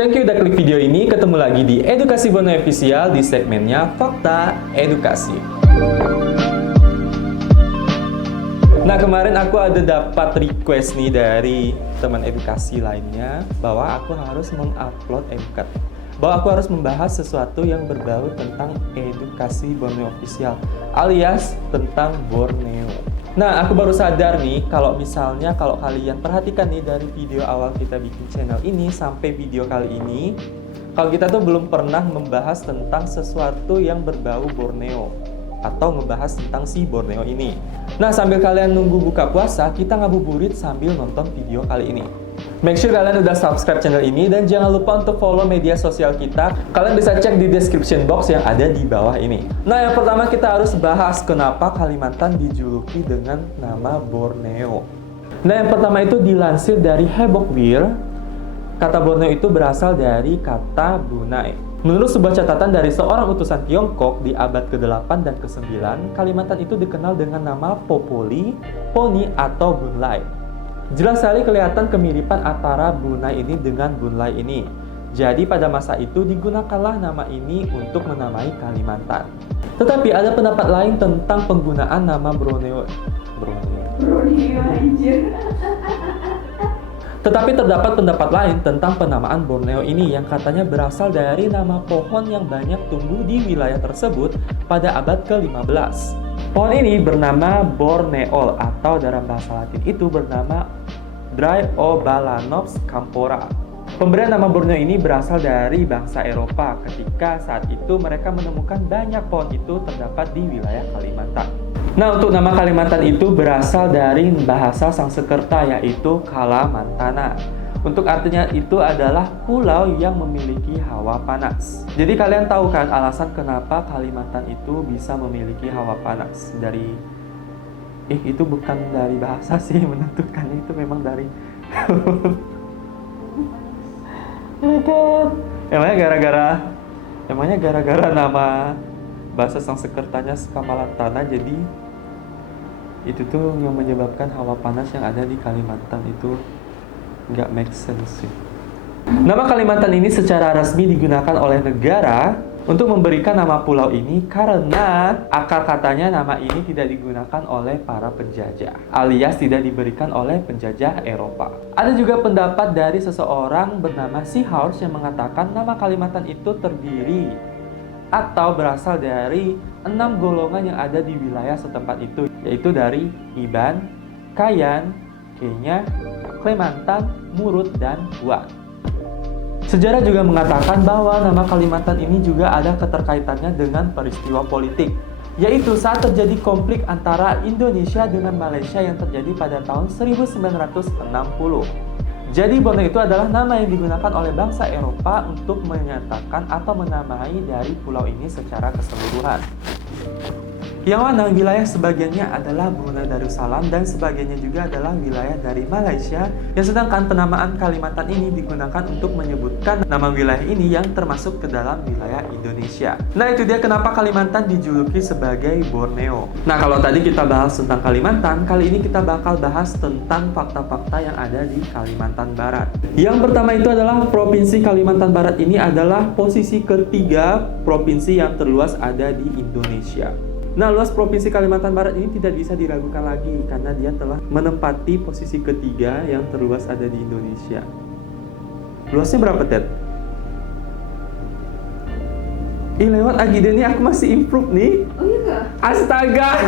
Thank you udah klik video ini. Ketemu lagi di Edukasi Borneo Official di segmennya Fakta Edukasi. Nah, kemarin aku ada dapat request nih dari teman edukasi lainnya bahwa aku harus mengupload MCAT, bahwa aku harus membahas sesuatu yang berbau tentang Edukasi Borneo Official alias tentang Borneo. Nah, aku baru sadar nih kalau kalian perhatikan nih dari video awal kita bikin channel ini sampai video kali ini, kalau kita tuh belum pernah membahas tentang sesuatu yang berbau Borneo atau ngebahas tentang si Borneo ini. Nah, sambil kalian nunggu buka puasa, kita ngabuburit sambil nonton video kali ini. Make sure kalian udah subscribe channel ini dan jangan lupa untuk follow media sosial kita. Kalian bisa cek di description box yang ada di bawah ini. Nah, yang pertama kita harus bahas kenapa Kalimantan dijuluki dengan nama Borneo. Nah, yang pertama itu dilansir dari Hebokwir. Kata Borneo itu berasal dari kata Brunei. Menurut sebuah catatan dari seorang utusan Tiongkok di abad ke-8 dan ke-9, Kalimantan itu dikenal dengan nama Popoli, Poni, atau Bunlai. Jelas sekali kelihatan kemiripan antara Brunei ini dengan Bunlai ini. Jadi pada masa itu digunakanlah nama ini untuk menamai Kalimantan. Tetapi ada pendapat lain tentang penggunaan nama Borneo. Tetapi terdapat pendapat lain tentang penamaan Borneo ini yang katanya berasal dari nama pohon yang banyak tumbuh di wilayah tersebut pada abad ke-15. Pohon ini bernama Borneol atau dalam bahasa Latin itu bernama Dryobalanops campora. Pemberian nama Borneo ini berasal dari bangsa Eropa ketika saat itu mereka menemukan banyak pohon itu terdapat di wilayah Kalimantan. Nah, untuk nama Kalimantan itu berasal dari bahasa Sanskerta yaitu Kalamantana. Untuk artinya itu adalah pulau yang memiliki hawa panas. Jadi kalian tahu kan alasan kenapa Kalimantan itu bisa memiliki hawa panas? Itu bukan dari bahasa sih menentukannya, itu memang dari Emangnya gara-gara nama bahasa Sanskertanya Kamalantana, jadi itu tuh yang menyebabkan hawa panas yang ada di Kalimantan itu nggak make sense sih. Nama Kalimantan ini secara resmi digunakan oleh negara untuk memberikan nama pulau ini karena akar katanya nama ini tidak digunakan oleh para penjajah, alias tidak diberikan oleh penjajah Eropa. Ada juga pendapat dari seseorang bernama Seahorse yang mengatakan nama Kalimantan itu terdiri atau berasal dari 6 golongan yang ada di wilayah setempat itu, yaitu dari Iban, Kayan, Kenya, Klemantan, Murut, dan Buat. Sejarah juga mengatakan bahwa nama Kalimantan ini juga ada keterkaitannya dengan peristiwa politik, yaitu saat terjadi konflik antara Indonesia dengan Malaysia yang terjadi pada tahun 1960. Jadi Borneo itu adalah nama yang digunakan oleh bangsa Eropa untuk menyatakan atau menamai dari pulau ini secara keseluruhan. Yang mana wilayah sebagiannya adalah Brunei Darussalam dan sebagiannya juga adalah wilayah dari Malaysia, yang sedangkan penamaan Kalimantan ini digunakan untuk menyebutkan nama wilayah ini yang termasuk ke dalam wilayah Indonesia. Nah, itu dia kenapa Kalimantan dijuluki sebagai Borneo. Nah, kalau tadi kita bahas tentang Kalimantan, kali ini kita bakal bahas tentang fakta-fakta yang ada di Kalimantan Barat. Yang pertama itu adalah Provinsi Kalimantan Barat ini adalah posisi ketiga provinsi yang terluas ada di Indonesia. Nah, luas Provinsi Kalimantan Barat ini tidak bisa diragukan lagi karena dia telah menempati posisi ketiga yang terluas ada di Indonesia. Luasnya berapa, Ted? Lewat Agida nih aku masih improve nih. Oh iya kak? Astaga!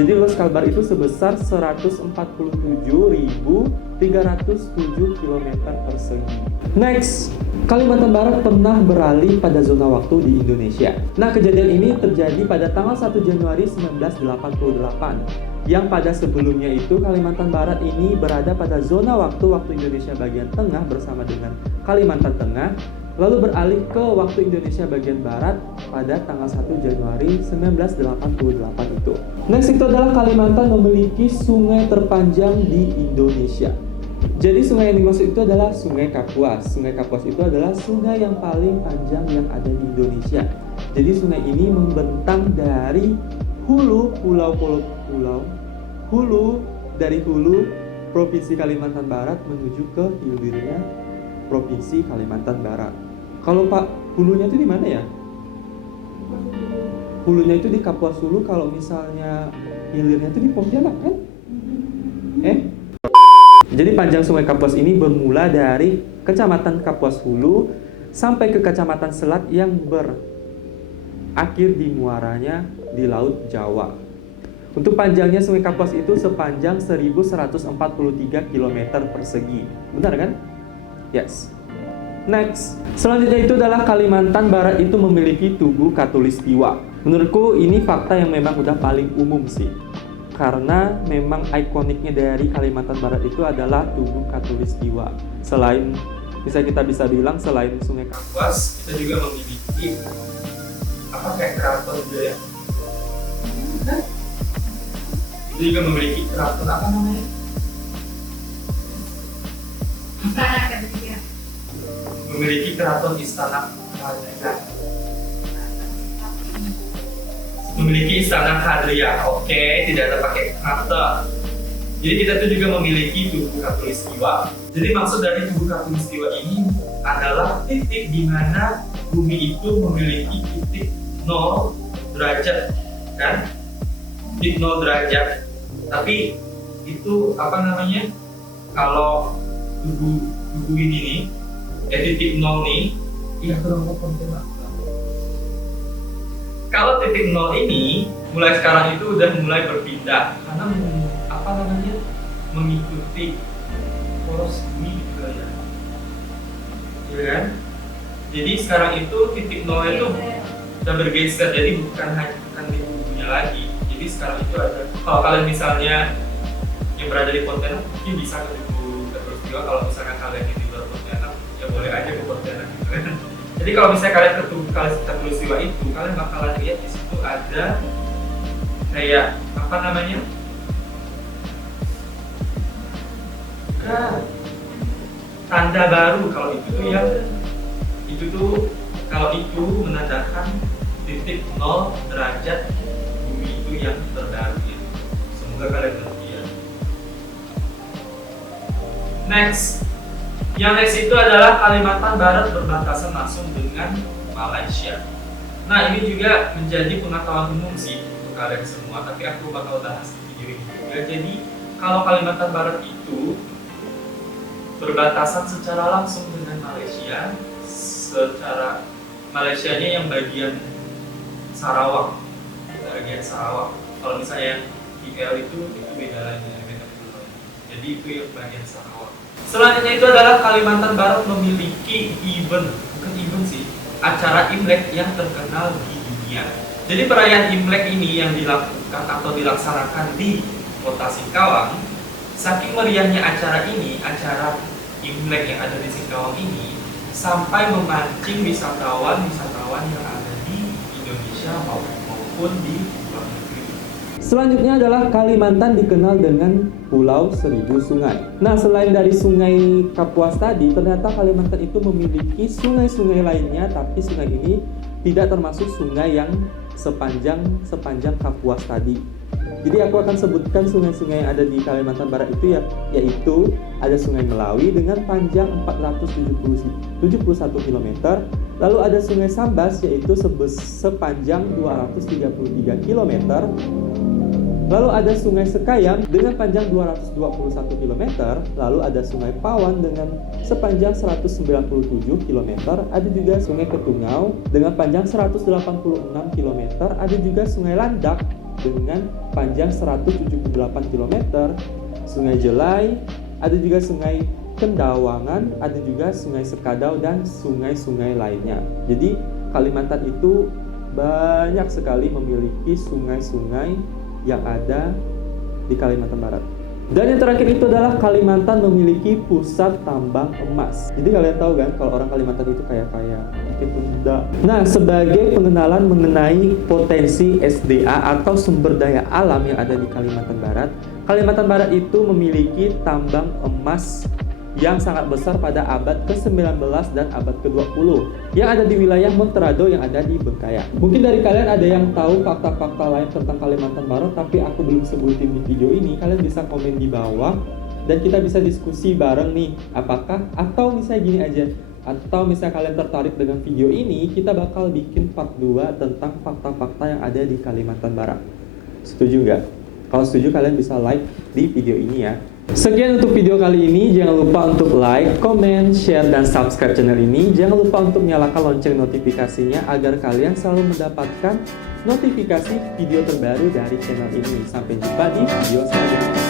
Jadi luas Kalbar itu sebesar 147.307 km persegi. Next, Kalimantan Barat pernah beralih pada zona waktu di Indonesia. Nah, kejadian ini terjadi pada tanggal 1 Januari 1988. Yang pada sebelumnya itu Kalimantan Barat ini berada pada zona waktu Indonesia bagian tengah bersama dengan Kalimantan Tengah, lalu beralih ke waktu Indonesia bagian Barat pada tanggal 1 Januari 1988 itu. Next itu adalah Kalimantan memiliki sungai terpanjang di Indonesia. Jadi sungai yang dimaksud itu adalah Sungai Kapuas. Sungai Kapuas itu adalah sungai yang paling panjang yang ada di Indonesia. Jadi sungai ini membentang dari hulu Provinsi Kalimantan Barat menuju ke hilirnya Provinsi Kalimantan Barat. Kalau Pak, hulunya itu di mana ya? Hulunya itu di Kapuas Hulu, kalau misalnya hilirnya itu di Pontianak kan? Jadi panjang Sungai Kapuas ini bermula dari Kecamatan Kapuas Hulu sampai ke Kecamatan Selat yang berakhir di muaranya di Laut Jawa. Untuk panjangnya Sungai Kapuas itu sepanjang 1143 km persegi. Benar kan? Yes. Next. Selanjutnya itu adalah Kalimantan Barat itu memiliki tugu Katulistiwa. Menurutku ini fakta yang memang udah paling umum sih. Karena memang ikoniknya dari Kalimantan Barat itu adalah Tugu Katulistiwa. Selain kita bisa bilang selain Sungai Kapuas, kita juga memiliki kayak keraton juga ya. Kita juga memiliki keraton apa namanya? Memiliki keraton Istana Kadria. Memiliki Istana Kadria, oke, tidak ada pakai kata. Jadi kita tuh juga memiliki Tugu Katulistiwa. Jadi maksud dari Tugu Katulistiwa ini adalah titik di mana bumi itu memiliki titik 0 derajat, kan? Titik 0 derajat. Tapi itu apa namanya? Kalau tugu ini nih, titik 0 nih, iya kurang konten. Kalau titik 0 ini mulai sekarang itu udah mulai berpindah karena mengikuti poros bumi juga ya, kan? Jadi sekarang itu titik 0 itu udah bergeser, jadi bukan di buminya lagi. Jadi sekarang itu ada. Kalau kalian misalnya yang berada di Pontianak mungkin bisa ke Tugu Katulistiwa. Kalau misalnya kalian yang di luar Pontianak ya boleh aja ke Pontianak gitu kan. Jadi kalau misalnya kalian ke Tugu Katulistiwa itu, kalian bakalan lihat di situ ada kayak tanda baru. Kalau itu menandakan titik 0 derajat bumi itu yang terbaru ya. Semoga kalian ngerti ya. Yang next itu adalah Kalimantan Barat berbatasan langsung dengan Malaysia. Nah, ini juga menjadi pengetahuan umum sih untuk kalian semua, tapi aku bakal bahas di video ini juga. Jadi, kalau Kalimantan Barat itu berbatasan secara langsung dengan Malaysia, secara Malaysianya yang bagian Sarawak. Kalau misalnya IL itu beda lagi, beda. Jadi itu yang bagian Sarawak. Selanjutnya itu adalah Kalimantan Barat memiliki acara Imlek yang terkenal di dunia. Jadi perayaan Imlek ini yang dilakukan atau dilaksanakan di Kota Singkawang, saking meriahnya acara Imlek yang ada di Singkawang ini, sampai memancing wisatawan yang ada di Indonesia maupun di luar negeri. Selanjutnya adalah Kalimantan dikenal dengan Pulau Seribu Sungai. Nah, selain dari Sungai Kapuas tadi, ternyata Kalimantan itu memiliki sungai-sungai lainnya, tapi sungai ini tidak termasuk sungai yang sepanjang Kapuas tadi. Jadi aku akan sebutkan sungai-sungai yang ada di Kalimantan Barat itu yaitu ada Sungai Melawi dengan panjang 471 km, lalu ada Sungai Sambas yaitu sepanjang 233 km, lalu ada Sungai Sekayam dengan panjang 221 km, lalu ada Sungai Pawan dengan sepanjang 197 km, ada juga Sungai Ketungau dengan panjang 186 km, ada juga Sungai Landak dengan panjang 178 km, Sungai Jelai, ada juga Sungai Kendawangan, ada juga Sungai Sekadau dan sungai-sungai lainnya. Jadi Kalimantan itu banyak sekali memiliki sungai-sungai yang ada di Kalimantan Barat. Dan yang terakhir itu adalah Kalimantan memiliki pusat tambang emas. Jadi kalian tahu kan kalau orang Kalimantan itu kaya-kaya, itu enggak. Nah, sebagai pengenalan mengenai potensi SDA atau sumber daya alam yang ada di Kalimantan Kalimantan Barat itu memiliki tambang emas yang sangat besar pada abad ke-19 dan abad ke-20 yang ada di wilayah Monterado yang ada di Bengkayang. Mungkin dari kalian ada yang tahu fakta-fakta lain tentang Kalimantan Barat, tapi aku belum sebutin di video ini. Kalian bisa komen di bawah dan kita bisa diskusi bareng nih, apakah, atau misalnya gini aja, atau misalnya kalian tertarik dengan video ini, kita bakal bikin part 2 tentang fakta-fakta yang ada di Kalimantan Barat. Setuju nggak? Kalau setuju kalian bisa like di video ini ya. Sekian untuk video kali ini, jangan lupa untuk like, comment, share, dan subscribe channel ini. Jangan lupa untuk nyalakan lonceng notifikasinya agar kalian selalu mendapatkan notifikasi video terbaru dari channel ini. Sampai jumpa di video selanjutnya.